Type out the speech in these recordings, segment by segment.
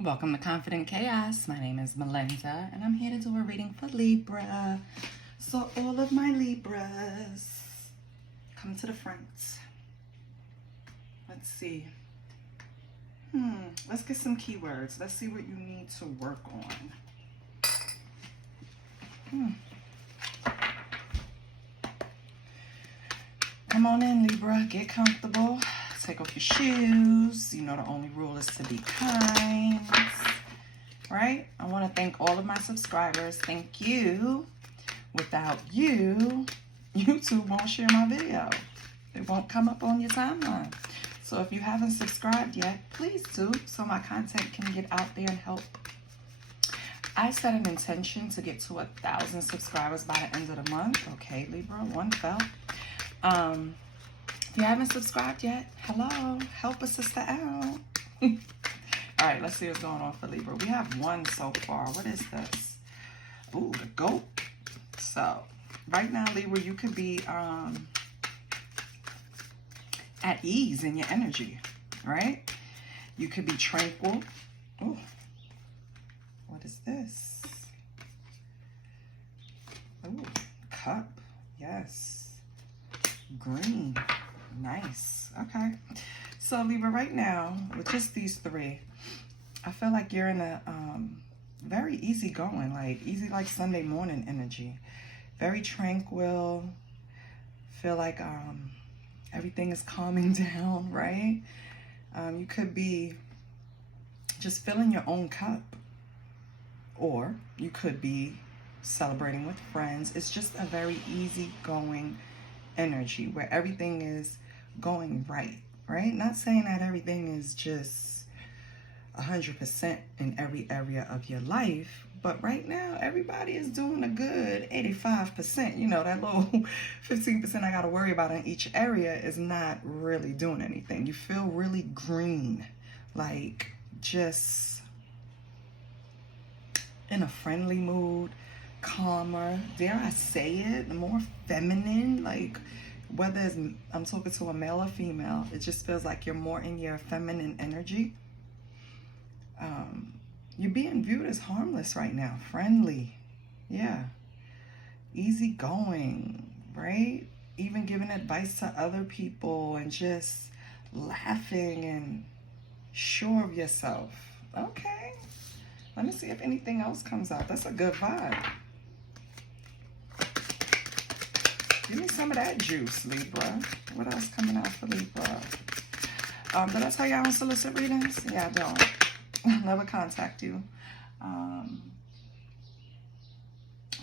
Welcome to Confident Chaos. My name is Melinda, and I'm here to do a reading for Libra. So all of my Libras, come to the front. Let's see. Let's get some keywords. Let's see what you need to work on. Come on in, Libra. Get comfortable. Take off your shoes. You know the only rule is to be kind, right? I want to thank all of my subscribers. Thank you. Without you, YouTube won't share my video. It won't come up on your timeline. So if you haven't subscribed yet, please do, so my content can get out there and help. I set an intention to get to 1,000 subscribers by the end of the month. Okay, Libra, one fell. If you haven't subscribed yet, hello, help a sister out. All right, let's see what's going on for Libra. We have one so far. What is this? Ooh, the goat. So right now, Libra, you could be at ease in your energy, right? You could be tranquil. Ooh, what is this? Ooh, cup. Yes. Green. Nice. Okay. So Libra, right now, with just these three, I feel like you're in a very easygoing, easy like Sunday morning energy. Very tranquil. Feel like everything is calming down, right? You could be just filling your own cup, or you could be celebrating with friends. It's just a very easygoing energy where everything is going right? Not saying that everything is just 100% in every area of your life, but right now everybody is doing a good 85%. You know, that little 15% I got to worry about in each area is not really doing anything. You feel really green, like just in a friendly mood, calmer, dare I say it, more feminine, like whether it's, I'm talking to a male or female, it just feels like you're more in your feminine energy. You're being viewed as harmless right now, friendly, yeah, easygoing, right? Even giving advice to other people and just laughing and sure of yourself. Okay, let me see if anything else comes out. That's a good vibe. Give me some of that juice, Libra. What else coming out for Libra? Did I tell you I don't solicit readings? Yeah, I don't. Never contact you.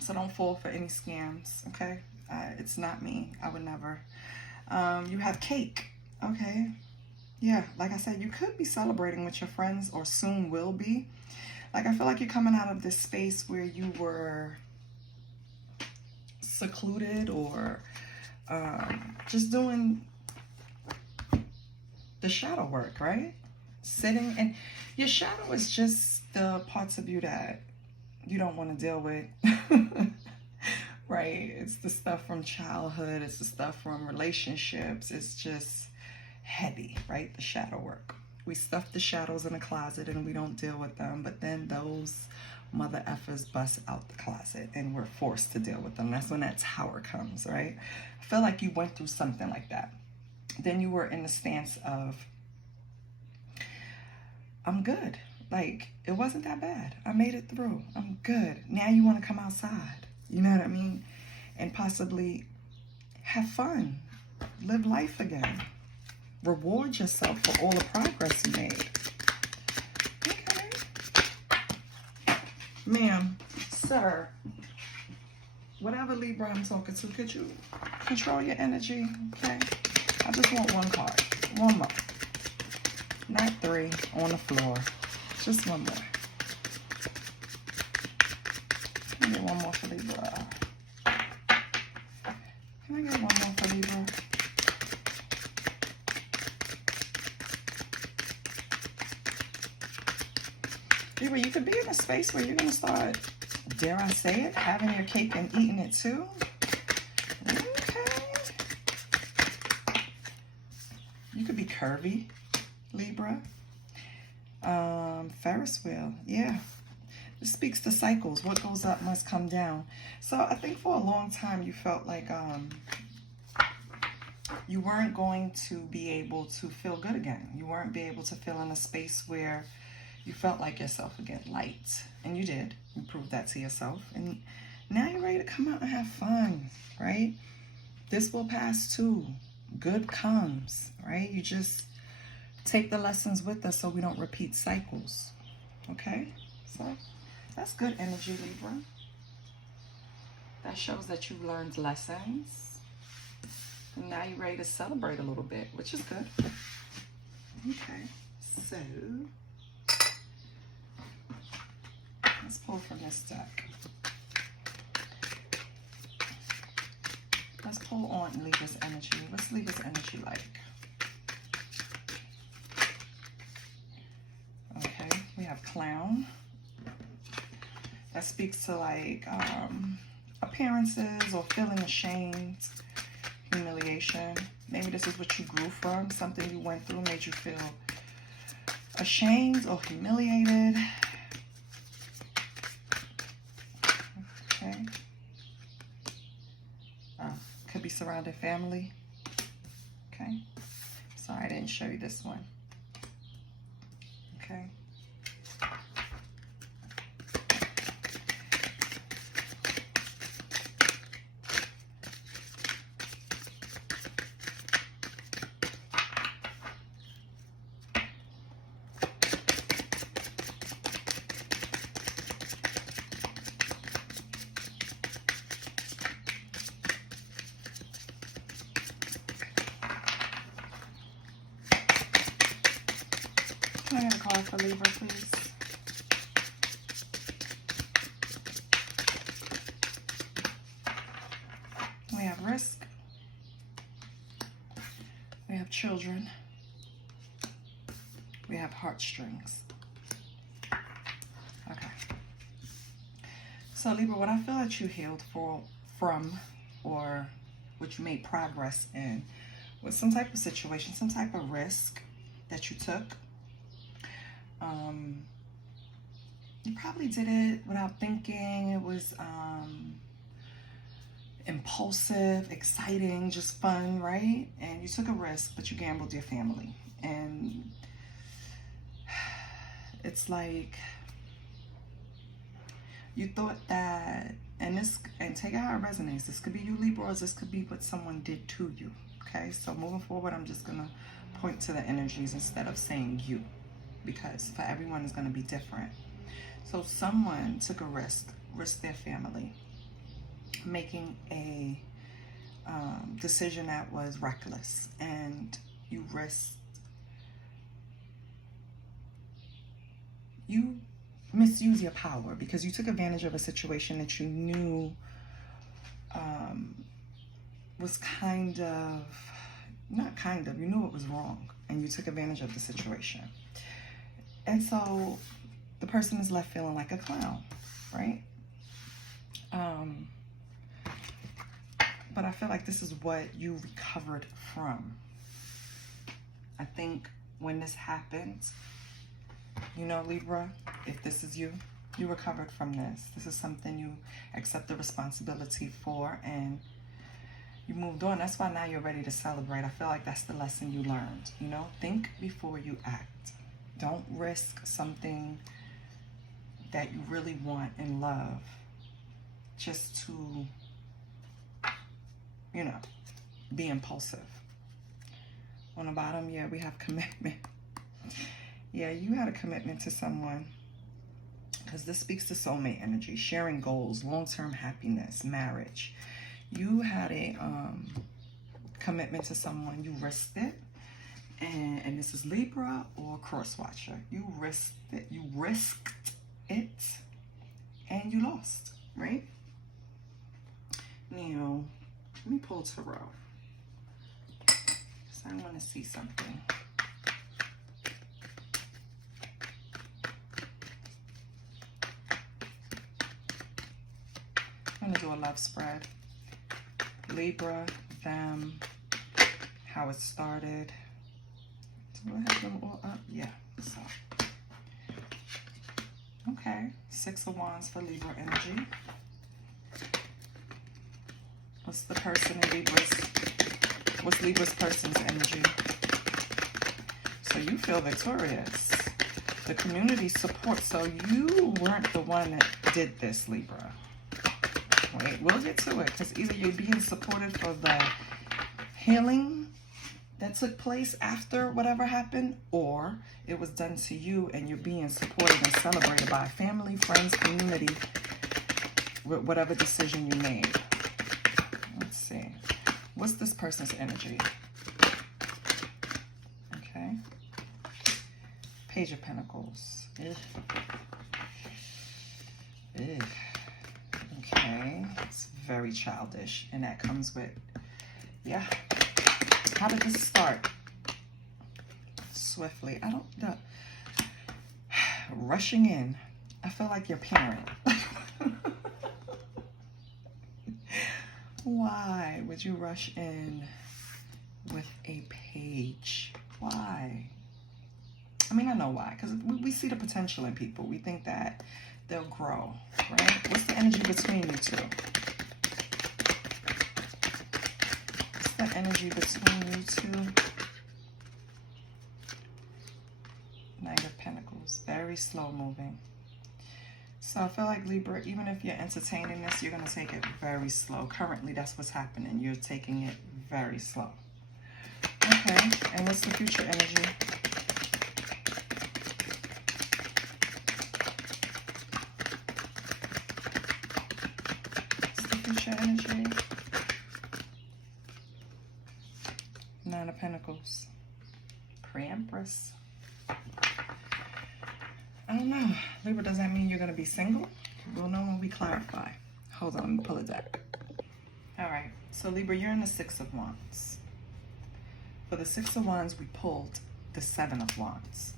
So don't fall for any scams, okay? It's not me. I would never. You have cake. Okay. Yeah, like I said, you could be celebrating with your friends or soon will be. Like, I feel like you're coming out of this space where you were secluded or just doing the shadow work, right? Sitting, and your shadow is just the parts of you that you don't want to deal with. Right? It's the stuff from childhood, it's the stuff from relationships. It's just heavy, right? The shadow work. We stuff the shadows in a closet and we don't deal with them, but then those mother effers bust out the closet and we're forced to deal with them. That's when that tower comes, right? I feel like you went through something like that. Then you were in the stance of, I'm good. Like, it wasn't that bad. I made it through. I'm good. Now you want to come outside. You know what I mean? And possibly have fun. Live life again. Reward yourself for all the progress you made. Okay. Ma'am, sir, whatever Libra I'm talking to, could you control your energy? Okay. I just want one card. One more. Not three on the floor. Just one more. Can I get one more for Libra? Can I get one more for Libra? Libra, you could be in a space where you're going to start, dare I say it, having your cake and eating it too. Okay. You could be curvy, Libra. Ferris wheel. Yeah. This speaks to cycles. What goes up must come down. So I think for a long time you felt like you weren't going to be able to feel good again. You weren't be able to feel in a space where you felt like yourself again, light. And you did. You proved that to yourself. And now you're ready to come out and have fun, right? This will pass too. Good comes, right? You just take the lessons with us so we don't repeat cycles, okay? So that's good energy, Libra. That shows that you've learned lessons. And now you're ready to celebrate a little bit, which is good. Okay, so let's pull from this deck. Let's pull on Libra's energy. What's Libra's energy like? Okay, we have clown. That speaks to like appearances or feeling ashamed, humiliation. Maybe this is what you grew from, something you went through made you feel ashamed or humiliated. Okay. Could be surrounded family. Okay. Sorry, I didn't show you this one. Okay. Can I get a card for Libra, please? We have risk. We have children. We have heartstrings. Okay. So Libra, what I feel that you healed from, or what you made progress in, was some type of situation, some type of risk that you took. You probably did it without thinking. It was impulsive, exciting, just fun, right? And you took a risk, but you gambled your family. And it's like you thought that, and take it how it resonates. This could be you, Libra, or this could be what someone did to you. Okay, so moving forward, I'm just gonna point to the energies instead of saying you, because for everyone is going to be different. So someone took a risked their family, making a decision that was reckless, and you misuse your power because you took advantage of a situation that you knew was you knew it was wrong, and you took advantage of the situation. And so the person is left feeling like a clown, right? But I feel like this is what you recovered from. I think when this happens, you know, Libra, if this is you, you recovered from this. This is something you accept the responsibility for, and you moved on. That's why now you're ready to celebrate. I feel like that's the lesson you learned. You know, think before you act. Don't risk something that you really want in love just to, you know, be impulsive. On the bottom, yeah, we have commitment. Yeah, you had a commitment to someone, because this speaks to soulmate energy, sharing goals, long-term happiness, marriage. You had a commitment to someone, you risked it. And this is Libra or cross watcher. You risked it, and you lost, right? Now, let me pull tarot, because I want to see something. I'm going to do a love spread. Libra, them, how it started. Do I have them all up? Yeah. So Okay, Six of Wands for Libra energy. What's the person in Libra's, what's Libra's person's energy? So you feel victorious. The community support. So you weren't the one that did this, Libra. Wait, we'll get to it, because either you're being supported for the healing that took place after whatever happened, or it was done to you and you're being supported and celebrated by family, friends, community, with whatever decision you made. Let's see. What's this person's energy? Okay. Page of Pentacles. Ugh. Ugh. Okay. It's very childish, and that comes with, yeah. How did this start? Swiftly. I don't know. Rushing in. I feel like your parent. Why would you rush in with a page? Why? I mean, I know why. Because we see the potential in people. We think that they'll grow, right? What's the energy between you two? The energy between you two. Knight of Pentacles. Very slow moving. So I feel like Libra, even if you're entertaining this, you're going to take it very slow. Currently, that's what's happening. You're taking it very slow. Okay. And what's the future energy? What's the future energy? Nine of Pentacles. Pre-Empress. I don't know. Libra, does that mean you're going to be single? We'll know when we clarify. Hold on, let me pull a deck. All right. So, Libra, you're in the Six of Wands. For the Six of Wands, we pulled the Seven of Wands.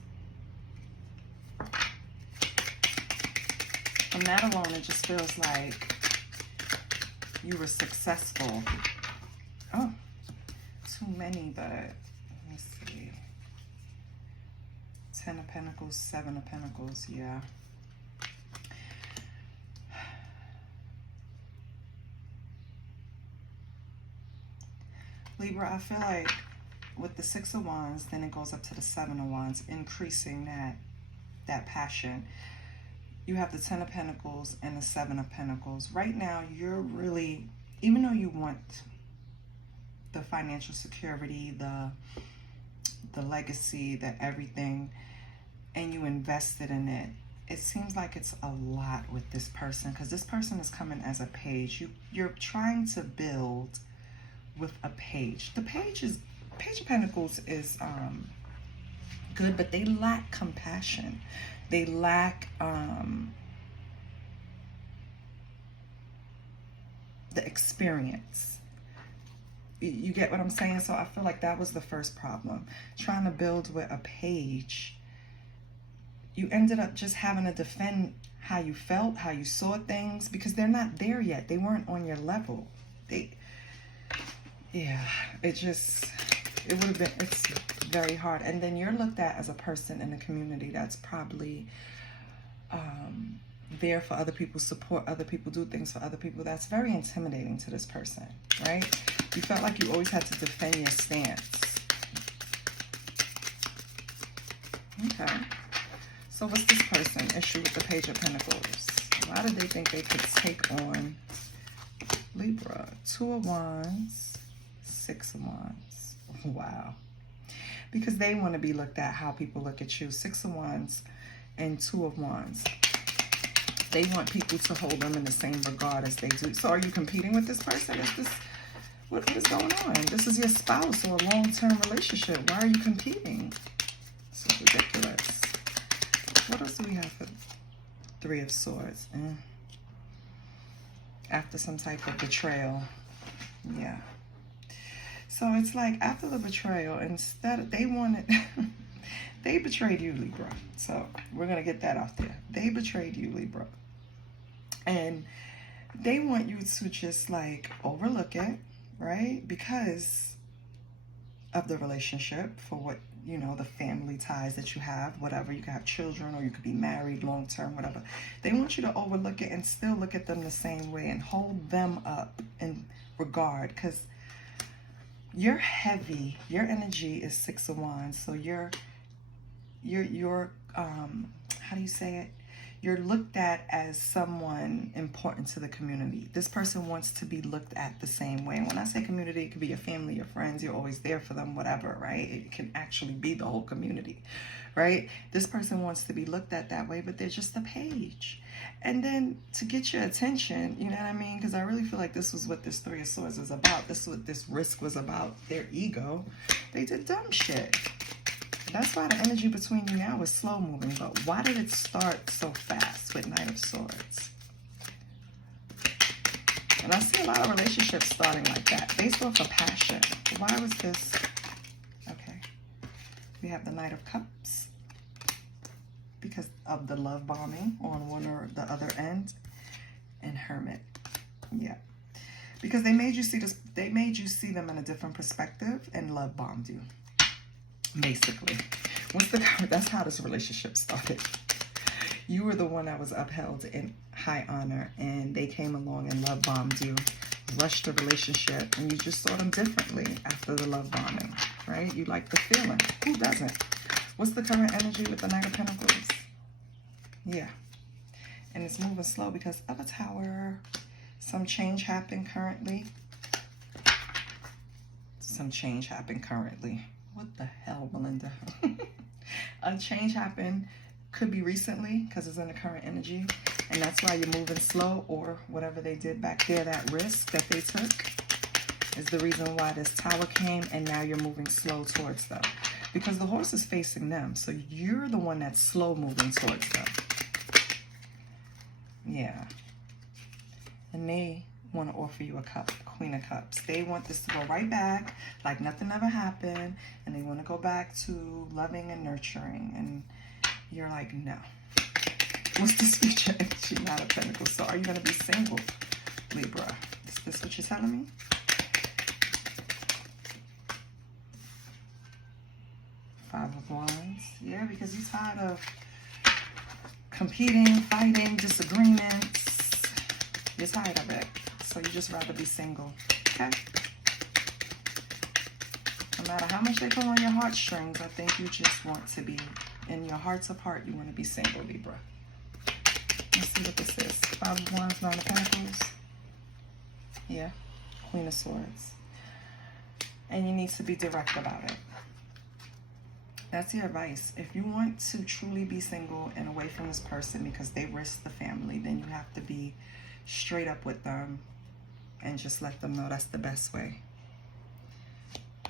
From that alone, it just feels like you were successful. Oh. Too many, but let me see. Ten of Pentacles, Seven of Pentacles, yeah. Libra, I feel like with the Six of Wands, then it goes up to the Seven of Wands, increasing that passion. You have the Ten of Pentacles and the Seven of Pentacles. Right now, you're really, even though you want the financial security, the legacy, the everything, and you invested in it, it seems like it's a lot with this person, because this person is coming as a page. You're trying to build with a page. The Page of Pentacles is good, but they lack compassion. They lack the experience. You get what I'm saying? So I feel like that was the first problem. Trying to build with a page, you ended up just having to defend how you felt, how you saw things, because they're not there yet. They weren't on your level. Yeah, it would have been, it's very hard. And then you're looked at as a person in the community that's probably there for other people, support other people, do things for other people. That's very intimidating to this person, right? You felt like you always had to defend your stance. Okay. So what's this person issue with the Page of Pentacles? Why did they think they could take on Libra? Two of Wands, Six of Wands. Wow. Because they want to be looked at how people look at you. Six of Wands and Two of Wands. They want people to hold them in the same regard as they do. So are you competing with this person? What is going on? This is your spouse or a long-term relationship. Why are you competing? This is ridiculous. What else do we have for Three of Swords? After some type of betrayal. Yeah. So it's like after the betrayal, instead of, they wanted, they betrayed you, Libra. So we're going to get that off there. They betrayed you, Libra. And they want you to just like overlook it, right? Because of the relationship, for what, you know, the family ties that you have, whatever. You could have children, or you could be married long term, whatever. They want you to overlook it and still look at them the same way and hold them up in regard, because you're heavy. Your energy is 6 of Wands, so you're how do you say it? You're looked at as someone important to the community. This person wants to be looked at the same way. And when I say community, it could be your family, your friends, you're always there for them, whatever, right? It can actually be the whole community, right? This person wants to be looked at that way, but they're just a page. And then to get your attention, you know what I mean? Because I really feel like this was what this 3 of Swords was about. This is what this risk was about, their ego. They did dumb shit. That's why the energy between you now is slow moving. But why did it start so fast with Knight of Swords? And I see a lot of relationships starting like that, based off of passion. Why was this? Okay. We have the Knight of Cups, because of the love bombing on one or the other end. And Hermit. Yeah. Because they made you see this, they made you see them in a different perspective and love bombed you. Basically, that's how this relationship started. You were the one that was upheld in high honor, and they came along and love bombed you, rushed the relationship, and you just saw them differently after the love bombing, right? You like the feeling. Who doesn't? What's the current energy with the Knight of Pentacles? Yeah. And it's moving slow because of a Tower. Some change happened currently. Some change happened currently. What the hell, Melinda? A change happened, could be recently, because it's in the current energy, and that's why you're moving slow, or whatever they did back there, that risk that they took is the reason why this Tower came, and now you're moving slow towards them, because the horse is facing them, so you're the one that's slow moving towards them. Yeah. And they want to offer you a cup, Queen of Cups. They want this to go right back like nothing ever happened, and they want to go back to loving and nurturing, and you're like, no. What's this future energy? Knight of Pentacles. So are you going to be single, Libra? Is this what you're telling me? Five of Wands. Yeah, because you're tired of competing, fighting, disagreements. You're tired of it. So you just rather be single, okay? No matter how much they pull on your heartstrings, I think you just want to be, in your heart's of heart, you want to be single, Libra. Let's see what this is. Five of Wands, Nine of Pentacles. Yeah, Queen of Swords. And you need to be direct about it. That's your advice. If you want to truly be single and away from this person because they risk the family, then you have to be straight up with them and just let them know that's the best way.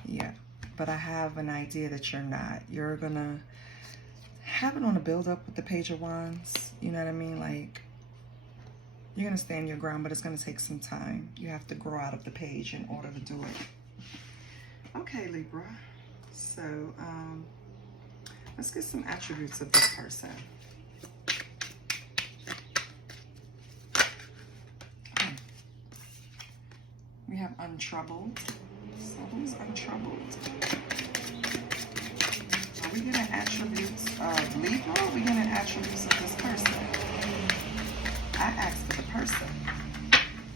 Yeah, but I have an idea that you're not. You're gonna have it on a build up with the Page of Wands. You know what I mean? Like, you're gonna stand your ground, but it's gonna take some time. You have to grow out of the page in order to do it. Okay, Libra. So, let's get some attributes of this person. We have untroubled. So who's untroubled? Are we getting attributes of Libra? Or are we getting attributes of this person? I asked for the person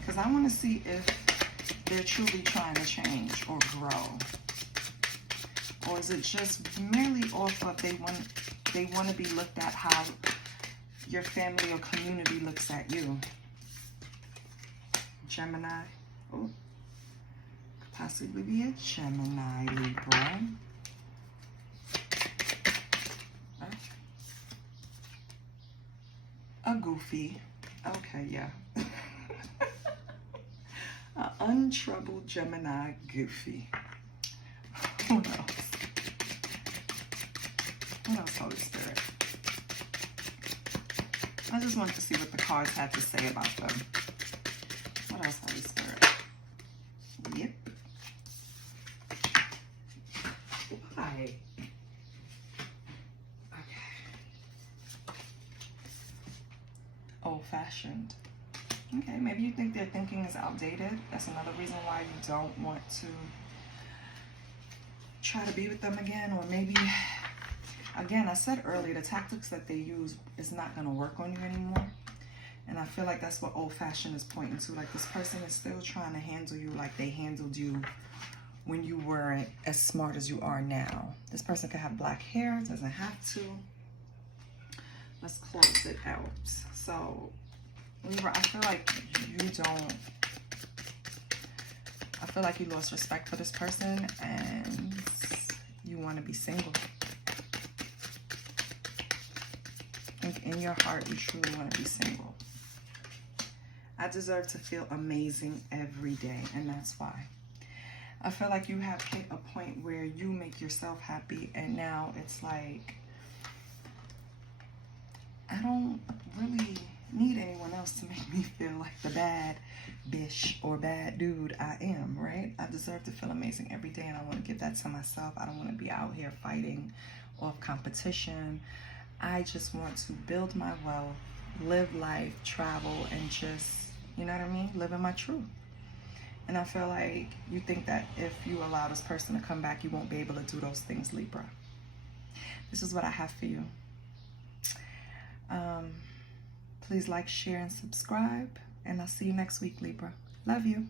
because I want to see if they're truly trying to change or grow. Or is it just merely off of they want to be looked at how your family or community looks at you? Gemini. Oh. Possibly be a Gemini, Libra. A goofy. Okay, yeah. An untroubled Gemini goofy. What else? What else, Holy Spirit? I just wanted to see what the cards had to say about them. What else, Holy Spirit? Yep. Why? Okay. Old-fashioned. Okay, maybe you think their thinking is outdated. That's another reason why you don't want to try to be with them again, or maybe, again, I said earlier, the tactics that they use is not going to work on you anymore. And I feel like that's what old-fashioned is pointing to. Like, this person is still trying to handle you like they handled you when you weren't as smart as you are now. This person could have black hair, doesn't have to. Let's close it out. So, Libra, I feel like I feel like you lost respect for this person and you want to be single. I think in your heart, you truly want to be single. I deserve to feel amazing every day, and that's why. I feel like you have hit a point where you make yourself happy, and now it's like, I don't really need anyone else to make me feel like the bad bitch or bad dude I am, right? I deserve to feel amazing every day, and I want to give that to myself. I don't want to be out here fighting off competition. I just want to build my wealth, live life, travel, and just, you know what I mean? Live in my truth. And I feel like you think that if you allow this person to come back, you won't be able to do those things, Libra. This is what I have for you. Please like, share, and subscribe. And I'll see you next week, Libra. Love you.